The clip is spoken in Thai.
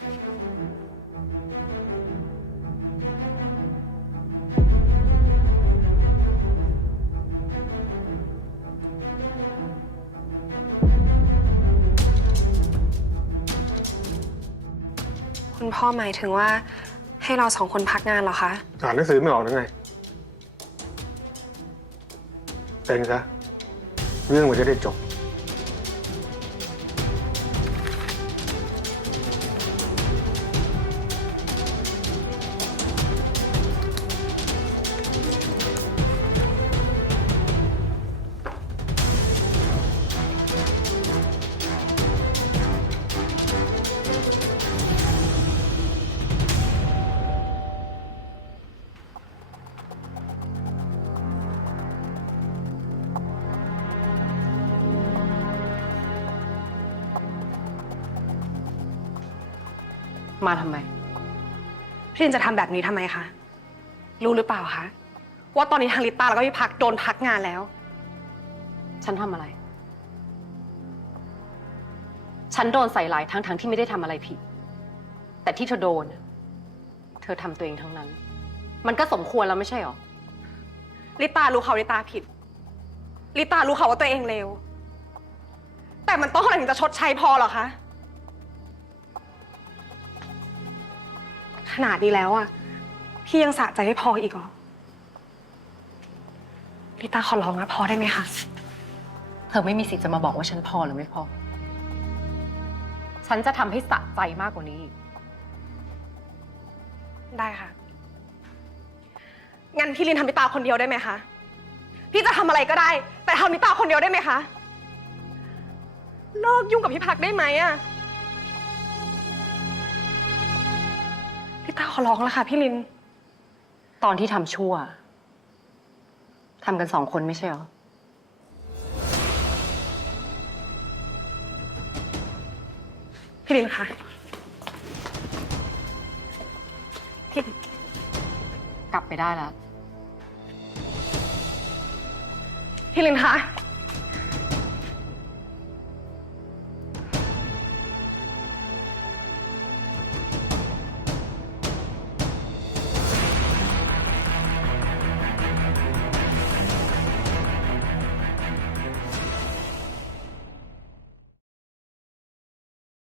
คุณพ่อหมายถึงว่าให้เราสองคนพักงานเหรอคะ อ่านหนังสือไม่ออกหรือไงเต็งซะเรื่องมันจะได้จบ มาทำไม พี่ลินจะทำแบบนี้ทำไมคะ รู้หรือเปล่าคะ ว่าตอนนี้ทางลิตาแล้วก็พี่พักโดนพักงานแล้ว ฉันทำอะไร ฉันโดนใส่ร้ายทั้งทั้งๆที่ไม่ได้ทำอะไรผิด แต่ที่เธอโดนน่ะเธอทำตัวเองทั้งนั้น มันก็สมควรแล้วไม่ใช่หรอ ลิตารู้เขาลิตาผิด ลิตารู้เขาว่าตัวเองเลว แต่มันต้องอะไรถึงจะชดใช้พอเหรอคะ ขนาดนี้แล้วอะพี่ยังสะใจไม่พออีกเหรอลิตาขอร้องนะพอได้ไหมคะ เธอไม่มีสิทธิ์จะมาบอกว่าฉันพอหรือไม่พอ ฉันจะทำให้สะใจมากกว่านี้อีกได้ค่ะ งั้นพี่ลินทำลิตาคนเดียวได้ไหมคะ พี่จะทำอะไรก็ได้ แต่ทำลิตาคนเดียวได้ไหมคะ เลิกยุ่งกับพี่พักได้ไหมอะ ตาขอร้องแล้วค่ะพี่ลิน ตอนที่ทำชั่วทำกันสองคนไม่ใช่หรอ พี่ลินคะพี่ลินกลับไปได้แล้ว พี่ลินคะ